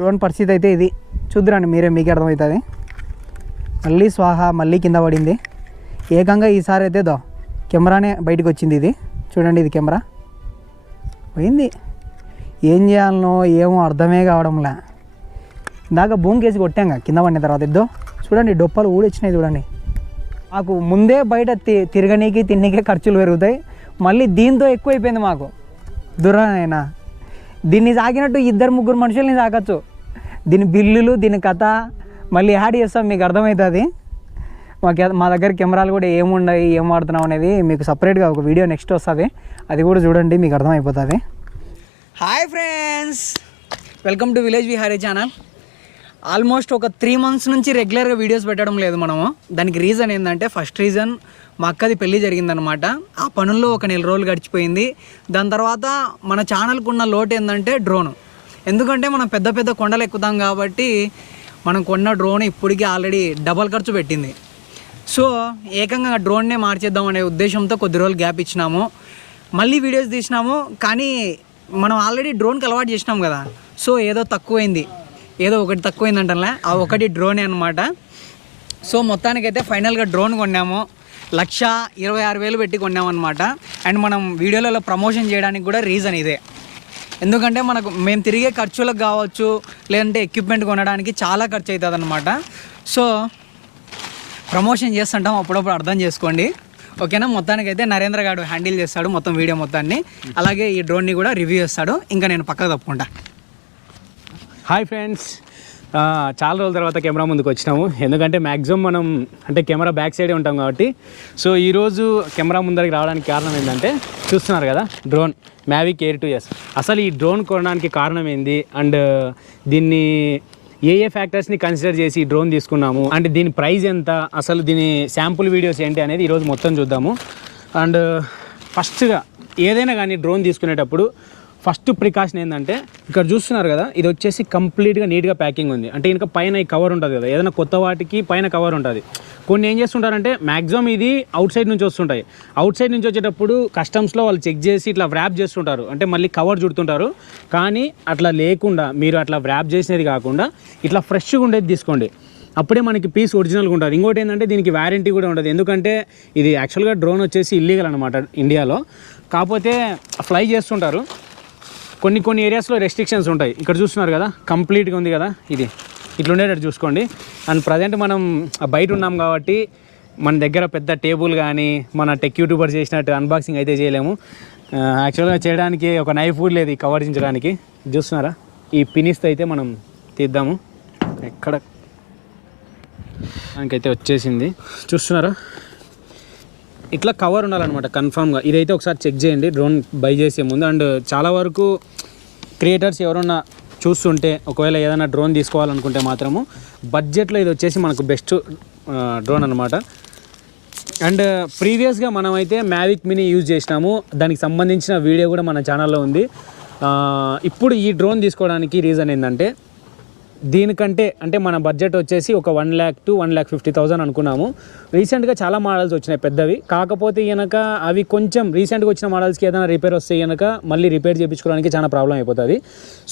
Drone పరిస్థితి అయితే ఇది చూద్దురండి, మీకే అర్థమవుతుంది. మళ్ళీ స్వాహ, మళ్ళీ కింద పడింది. ఏకంగా ఈసారి అయితే కెమెరానే బయటకు వచ్చింది. ఇది చూడండి, ఇది కెమెరా పోయింది. ఏం చేయాలనో ఏమో అర్థమే కావడంలే. ఇందాక భూమి కేసి కొట్టాంగా కింద పడిన తర్వాత చూడండి డొప్పలు ఊడొచ్చినాయి. చూడండి, మాకు ముందే బయట తిరగనీకి తిన్నీకే ఖర్చులు పెరుగుతాయి, మళ్ళీ దీంతో ఎక్కువైపోయింది మాకు. దురనైనా దీన్ని సాగినట్టు 2-3 మనుషుల్ని సాగచ్చు. దీని బిల్లులు, దీని కథ మళ్ళీ యాడ్ చేస్తాం, మీకు అర్థమవుతుంది. మా దగ్గర కెమెరాలు కూడా ఏముండవు, ఏం వాడుతున్నాం అనేది మీకు సపరేట్గా ఒక వీడియో నెక్స్ట్ వస్తుంది, అది కూడా చూడండి, మీకు అర్థమైపోతుంది. Hi friends, welcome to village Vihari channel. Almost ఒక 3 months నుంచి రెగ్యులర్గా వీడియోస్ పెట్టడం లేదు మనము. దానికి రీజన్ ఏంటంటే, ఫస్ట్ రీజన్ మా అక్కది పెళ్ళి జరిగిందనమాట. ఆ పనుల్లో ఒక 4 రోజులు గడిచిపోయింది. దాని తర్వాత మన ఛానల్కి ఉన్న లోటు ఏంటంటే డ్రోన్. ఎందుకంటే మనం పెద్ద పెద్ద కొండలు ఎక్కుతాం కాబట్టి మనం కొన్న డ్రోన్ ఇప్పటికీ ఆల్రెడీ డబల్ ఖర్చు పెట్టింది. సో ఏకంగా డ్రోన్నే మార్చేద్దాం అనే ఉద్దేశంతో కొద్ది రోజులు గ్యాప్ ఇచ్చినాము. మళ్ళీ వీడియోస్ తీసినాము, కానీ మనం ఆల్రెడీ డ్రోన్కి అలవాటు చేసినాం కదా. సో ఏదో ఒకటి తక్కువైందంటలే, ఆ ఒకటి డ్రోనే అనమాట. సో మొత్తానికైతే ఫైనల్గా డ్రోన్ కొన్నాము. 1,26,000 పెట్టి కొన్నామన్నమాట. అండ్ మనం వీడియోలలో ప్రమోషన్ చేయడానికి కూడా రీజన్ ఇదే. ఎందుకంటే మేము తిరిగే ఖర్చులకు కావచ్చు, లేదంటే ఎక్విప్మెంట్ కొనడానికి చాలా ఖర్చు అవుతుంది అనమాట. సో ప్రమోషన్ చేస్తుంటాం, అప్పుడప్పుడు అర్థం చేసుకోండి, ఓకేనా. మొత్తానికైతే నరేంద్ర గారు హ్యాండిల్ చేస్తాడు మొత్తం వీడియో మొత్తాన్ని, అలాగే ఈ డ్రోన్ని కూడా రివ్యూ చేస్తాడు. ఇంకా నేను పక్కకు తప్పుకుంటా. హాయ్ ఫ్రెండ్స్, చాలా రోజుల తర్వాత కెమెరా ముందుకు వచ్చినాము. ఎందుకంటే మ్యాక్సిమం మనం అంటే కెమెరా బ్యాక్ సైడే ఉంటాం కాబట్టి. సో ఈరోజు కెమెరా ముందరికి రావడానికి కారణం ఏంటంటే, చూస్తున్నారు కదా డ్రోన్ మ్యావిక్ ఎయిర్ 2S. అసలు ఈ డ్రోన్ కొనడానికి కారణం ఏంది, అండ్ దీన్ని ఏ ఫ్యాక్టర్స్ని కన్సిడర్ చేసి ఈ డ్రోన్ తీసుకున్నాము, అండ్ దీని ప్రైస్ ఎంత, అసలు దీని శాంపుల్ వీడియోస్ ఏంటి అనేది ఈరోజు మొత్తం చూద్దాము. అండ్ ఫస్ట్గా ఏదైనా కానీ డ్రోన్ తీసుకునేటప్పుడు ఫస్ట్ ప్రికాషన్ ఏంటంటే, ఇక్కడ చూస్తున్నారు కదా, ఇది వచ్చేసి కంప్లీట్గా నీట్గా ప్యాకింగ్ ఉంది. అంటే ఇంకా పైన ఈ కవర్ ఉంటుంది కదా, ఏదైనా కొత్త వాటికి పైన కవర్ ఉంటుంది. కొన్ని ఏం చేస్తుంటారంటే, మ్యాక్సిమం ఇది అవుట్ సైడ్ నుంచి వస్తుంటాయి. అవుట్ సైడ్ నుంచి వచ్చేటప్పుడు కస్టమ్స్లో వాళ్ళు చెక్ చేసి ఇట్లా వ్రాప్ చేస్తుంటారు, అంటే మళ్ళీ కవర్ చుడుతుంటారు. కానీ అట్లా లేకుండా మీరు అట్లా వ్రాప్ చేసినది కాకుండా ఇట్లా ఫ్రెష్గా ఉండేది తీసుకోండి, అప్పుడే మనకి పీస్ ఒరిజినల్గా ఉంటుంది. ఇంకోటి ఏంటంటే, దీనికి వ్యారంటీ కూడా ఉంటుంది. ఎందుకంటే ఇది యాక్చువల్గా డ్రోన్ వచ్చేసి ఇల్లీగల్ అనమాట ఇండియాలో, కాకపోతే ఫ్లై చేస్తుంటారు. కొన్ని ఏరియాస్లో రెస్ట్రిక్షన్స్ ఉంటాయి. ఇక్కడ చూస్తున్నారు కదా, కంప్లీట్గా ఉంది కదా, ఇది ఇట్లా ఉండేటట్టు చూసుకోండి. అండ్ ప్రజెంట్ మనం బయట ఉన్నాం కాబట్టి మన దగ్గర పెద్ద టేబుల్ కానీ మన టెక్ యూట్యూబర్ చేసినట్టు అన్బాక్సింగ్ అయితే చేయలేము. యాక్చువల్గా చేయడానికి ఒక నైఫ్ కూడా లేదు ఈ కవర్ దించడానికి. చూస్తున్నారా, ఈ పినిస్తో అయితే మనం తీద్దాము. ఎక్కడ దానికైతే వచ్చేసింది, చూస్తున్నారా, ఇట్లా కవర్ ఉండాలన్నమాట కన్ఫామ్గా. ఇదైతే ఒకసారి చెక్ చేయండి డ్రోన్ బై చేసే ముందు. అండ్ చాలా వరకు క్రియేటర్స్ ఎవరన్నా చూస్తుంటే, ఒకవేళ ఏదైనా డ్రోన్ తీసుకోవాలనుకుంటే మాత్రము బడ్జెట్లో ఇది వచ్చేసి మనకు బెస్ట్ డ్రోన్ అనమాట. అండ్ ప్రీవియస్గా మనమైతే మ్యావిక్ మినీ యూజ్ చేసినాము, దానికి సంబంధించిన వీడియో కూడా మన ఛానల్లో ఉంది. ఇప్పుడు ఈ డ్రోన్ తీసుకోవడానికి రీజన్ ఏంటంటే, దీనికంటే అంటే మన బడ్జెట్ వచ్చేసి ఒక 1 lakh to 1,50,000 అనుకున్నాము. రీసెంట్గా చాలా మోడల్స్ వచ్చినాయి పెద్దవి, కాకపోతే కనుక అవి కొంచెం రీసెంట్గా వచ్చిన మోడల్స్కి ఏదైనా రిపేర్ వస్తే కనుక మళ్ళీ రిపేర్ చేయించుకోవడానికి చాలా ప్రాబ్లం అయిపోతుంది.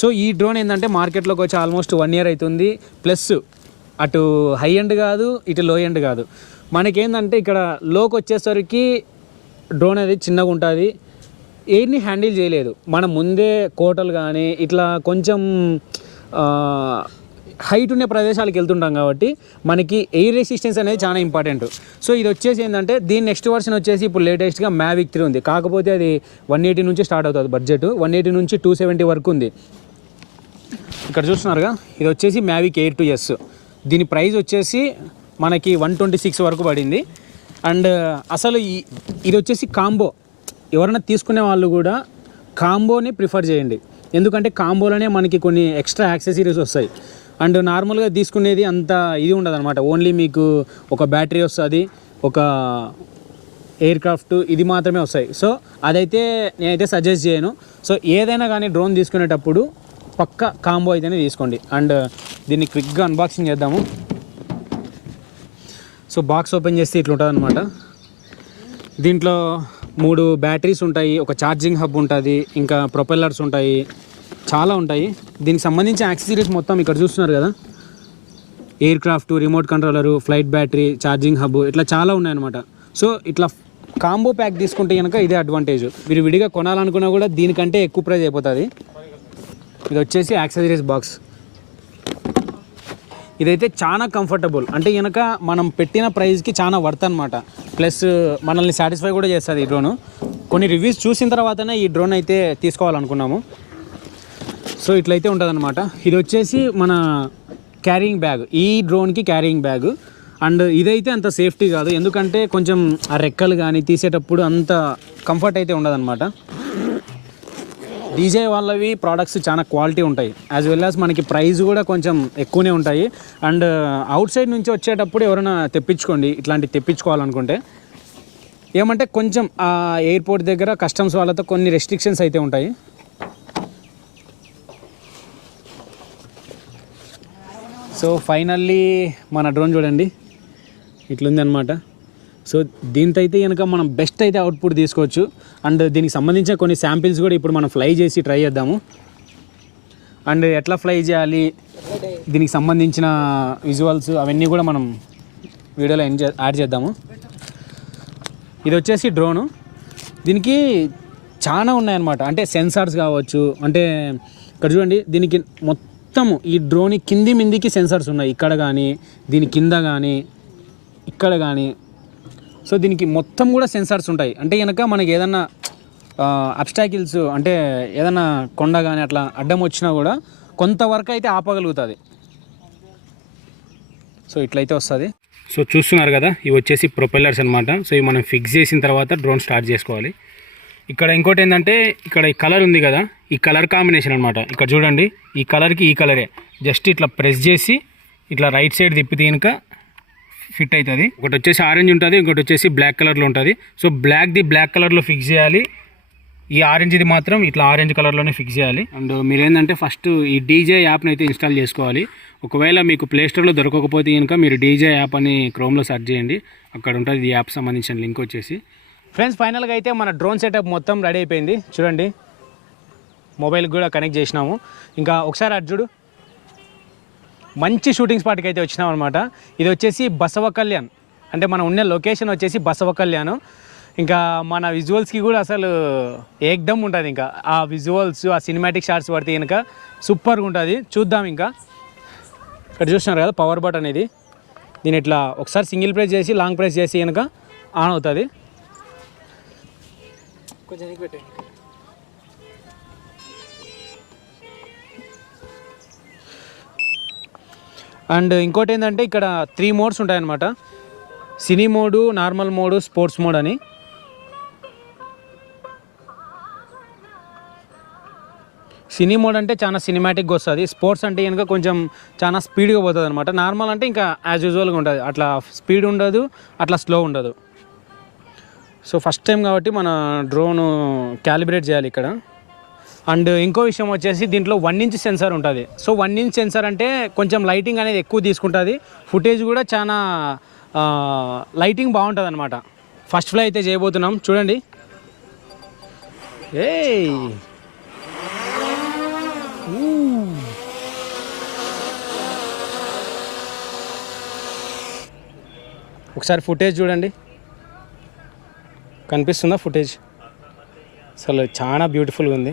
సో ఈ డ్రోన్ ఏంటంటే మార్కెట్లోకి వచ్చి ఆల్మోస్ట్ 1 year అవుతుంది. ప్లస్ అటు హై ఎండ్ కాదు, ఇటు లో ఎండ్ కాదు. మనకేంటంటే ఇక్కడ లోకి వచ్చేసరికి డ్రోన్ అనేది చిన్నగా ఉంటుంది, ఎయిర్ని హ్యాండిల్ చేయలేదు. మనం ముందే కోటలు కానీ ఇట్లా కొంచెం హైట్ ఉండే ప్రదేశాలకు వెళ్తుంటాం కాబట్టి మనకి ఎయిర్ రెసిస్టెన్స్ అనేది చాలా ఇంపార్టెంట్. సో ఇది వచ్చేసి ఏంటంటే, దీని నెక్స్ట్ వర్షన్ వచ్చేసి ఇప్పుడు లేటెస్ట్గా మ్యావిక్ 3 ఉంది, కాకపోతే అది 180 నుంచి స్టార్ట్ అవుతుంది బడ్జెట్. 180 నుంచి 270 వరకు ఉంది. ఇక్కడ చూస్తున్నారుగా, ఇది వచ్చేసి మ్యావిక్ ఎయిర్ 2S. దీని ప్రైస్ వచ్చేసి మనకి 126 వరకు పడింది. అండ్ అసలు ఇది వచ్చేసి కాంబో, ఎవరైనా తీసుకునే వాళ్ళు కూడా కాంబోని ప్రిఫర్ చేయండి. ఎందుకంటే కాంబోలోనే మనకి కొన్ని ఎక్స్ట్రా యాక్సెసరీస్ వస్తాయి. అండ్ నార్మల్గా తీసుకునేది అంత ఇది ఉండదు అనమాట. ఓన్లీ మీకు ఒక బ్యాటరీ వస్తుంది, ఒక ఎయిర్ క్రాఫ్ట్, ఇది మాత్రమే వస్తాయి. సో అదైతే నేనైతే సజెస్ట్ చేయను. సో ఏదైనా కానీ డ్రోన్ తీసుకునేటప్పుడు పక్క కాంబో అయితేనే తీసుకోండి. అండ్ దీన్ని క్విక్గా అన్బాక్సింగ్ చేద్దాము. సో బాక్స్ ఓపెన్ చేస్తే ఇట్లా ఉంటుంది అనమాట. దీంట్లో 3 బ్యాటరీస్ ఉంటాయి, ఒక ఛార్జింగ్ హబ్ ఉంటుంది, ఇంకా ప్రొపెల్లర్స్ ఉంటాయి. చాలా ఉంటాయి. దీనికి సంబంధించిన యాక్సెసరీస్ మొత్తం ఇక్కడ చూస్తున్నారు కదా, air craft, remote controller, flight battery, charging hub, ఇట్లా చాలా ఉన్నాయన్నమాట. సో ఇట్లా కాంబో ప్యాక్ తీసుకుంటే కనుక ఇదే అడ్వాంటేజ్. మీరు విడిగా కొనాలనుకున్నా కూడా దీనికంటే ఎక్కువ ప్రైస్ అయిపోతుంది. ఇది వచ్చేసి యాక్సెసరీస్ బాక్స్. ఇదైతే చాలా కంఫర్టబుల్, అంటే కనుక మనం పెట్టిన ప్రైస్కి చాలా వర్త్ అనమాట. ప్లస్ మనల్ని సాటిస్ఫై కూడా చేస్తుంది ఈ డ్రోన్. కొన్ని రివ్యూస్ చూసిన తర్వాతనే ఈ డ్రోన్ అయితే తీసుకోవాలనుకున్నాము. సో ఇట్లయితే ఉంటుంది అనమాట. ఇది వచ్చేసి మన క్యారింగ్ బ్యాగ్, ఈ డ్రోన్కి క్యారింగ్ బ్యాగ్. అండ్ ఇదైతే అంత సేఫ్టీ కాదు, ఎందుకంటే కొంచెం ఆ రెక్కలు కానీ తీసేటప్పుడు అంత కంఫర్ట్ అయితే ఉండదన్నమాట. డీజే వాళ్ళవి ప్రోడక్ట్స్ చాలా క్వాలిటీ ఉంటాయి, యాజ్ వెల్ యాజ్ మనకి ప్రైస్ కూడా కొంచెం ఎక్కువనే ఉంటాయి. అండ్ అవుట్ సైడ్ నుంచి వచ్చేటప్పుడు ఎవరైనా తెప్పించుకోండి, ఇట్లాంటివి తెప్పించుకోవాలనుకుంటే. ఏమంటే కొంచెం ఆ ఎయిర్పోర్ట్ దగ్గర కస్టమ్స్ వాళ్ళతో కొన్ని రెస్ట్రిక్షన్స్ అయితే ఉంటాయి. సో ఫైనల్లీ మన డ్రోన్ చూడండి ఇట్లుంది అనమాట. సో దీంతో అయితే కనుక మనం బెస్ట్ అయితే అవుట్పుట్ తీసుకోవచ్చు. అండ్ దీనికి సంబంధించిన కొన్ని శాంపిల్స్ కూడా ఇప్పుడు మనం ఫ్లై చేసి ట్రై చేద్దాము. అండ్ ఎట్లా ఫ్లై చేయాలి, దీనికి సంబంధించిన విజువల్స్ అవన్నీ కూడా మనం వీడియోలో యాడ్ చేద్దాము. ఇది వచ్చేసి డ్రోను. దీనికి చాలా ఉన్నాయన్నమాట, అంటే సెన్సార్స్ కావచ్చు. అంటే ఇక్కడ చూడండి, దీనికి మొత్తము ఈ డ్రోన్ కింది మిందికి సెన్సార్స్ ఉన్నాయి, ఇక్కడ కానీ, దీని కింద కానీ, ఇక్కడ కానీ. సో దీనికి మొత్తం కూడా సెన్సార్స్ ఉంటాయి. అంటే కనుక మనకి ఏదన్నా అబ్స్టాకిల్స్, అంటే ఏదన్నా కొండ కానీ అట్లా అడ్డం వచ్చినా కూడా కొంతవరకు అయితే ఆపగలుగుతుంది. సో ఇట్లయితే వస్తుంది. సో చూస్తున్నారు కదా, ఇవి వచ్చేసి ప్రొపెల్లర్స్ అనమాట. సో ఇవి మనం ఫిక్స్ చేసిన తర్వాత డ్రోన్ స్టార్ట్ చేసుకోవాలి. ఇక్కడ ఇంకోటి ఏంటంటే, ఇక్కడ ఈ కలర్ ఉంది కదా, ఈ కలర్ కాంబినేషన్ అనమాట. ఇక్కడ చూడండి, ఈ కలర్కి ఈ కలరే. జస్ట్ ఇట్లా ప్రెస్ చేసి ఇట్లా రైట్ సైడ్ తిప్పితే కనుక ఫిట్ అవుతుంది. ఒకటి వచ్చేసి ఆరెంజ్ ఉంటుంది, ఇంకోటి వచ్చేసి బ్లాక్ కలర్లో ఉంటుంది. సో బ్లాక్ది బ్లాక్ కలర్లో ఫిక్స్ చేయాలి, ఈ ఆరెంజ్ది మాత్రం ఇట్లా ఆరెంజ్ కలర్లోనే ఫిక్స్ చేయాలి. అండ్ మీరు ఏంటంటే ఫస్ట్ ఈ డీజే యాప్ని అయితే ఇన్స్టాల్ చేసుకోవాలి. ఒకవేళ మీకు ప్లేస్టోర్లో దొరకకపోతే కనుక మీరు డీజే యాప్ అని క్రోమ్లో సెర్చ్ చేయండి, అక్కడ ఉంటుంది ఈ యాప్ సంబంధించిన లింక్ వచ్చేసి. ఫ్రెండ్స్ ఫైనల్గా అయితే మన డ్రోన్ సెటప్ మొత్తం రెడీ అయిపోయింది. చూడండి, మొబైల్కి కూడా కనెక్ట్ చేసినాము. ఇంకా ఒకసారి అటు చూడు, మంచి షూటింగ్ స్పాట్కి అయితే వచ్చినాం అనమాట. ఇది వచ్చేసి బసవ కళ్యాణ్, అంటే మనం ఉన్న లొకేషన్ వచ్చేసి బసవ కళ్యాణ్. ఇంకా మన విజువల్స్కి కూడా అసలు ఏకదమ్ ఉంటుంది. ఇంకా ఆ విజువల్స్, ఆ సినిమాటిక్ షాట్స్ పడితే కనుక సూపర్గా ఉంటుంది. చూద్దాం. ఇంకా ఇక్కడ చూస్తున్నారు కదా పవర్ బటన్, ఇది దీని ఇట్లా ఒకసారి సింగిల్ ప్రెస్ చేసి లాంగ్ ప్రెస్ చేసి కనుక ఆన్ అవుతుంది. కొంచెం పెట్టండి. అండ్ ఇంకోటి ఏంటంటే, ఇక్కడ 3 మోడ్స్ ఉంటాయన్నమాట. Cine mode, normal mode, sports mode అని. సినీ మోడ్ అంటే చాలా సినిమాటిక్గా వస్తుంది. స్పోర్ట్స్ అంటే కనుక కొంచెం చాలా స్పీడ్గా పోతుంది అనమాట. నార్మల్ అంటే ఇంకా యాజ్ యూజువల్గా ఉంటుంది, అట్లా స్పీడ్ ఉండదు, అట్లా స్లో ఉండదు. సో ఫస్ట్ టైం కాబట్టి మన డ్రోన్ క్యాలిబ్రేట్ చేయాలి ఇక్కడ. అండ్ ఇంకో విషయం వచ్చేసి, దీంట్లో 1 ఇంచ్ సెన్సార్ ఉంటుంది. సో 1 ఇంచ్ సెన్సార్ అంటే కొంచెం లైటింగ్ అనేది ఎక్కువ తీసుకుంటుంది, ఫుటేజ్ కూడా చాలా లైటింగ్ బాగుంటుంది అనమాట. ఫస్ట్ ఫ్లై అయితే చేయబోతున్నాం, చూడండి. ఏయ్ ఒకసారి ఫుటేజ్ చూడండి, కనిపిస్తుందా ఫుటేజ్? అసలు చాలా బ్యూటిఫుల్గా ఉంది.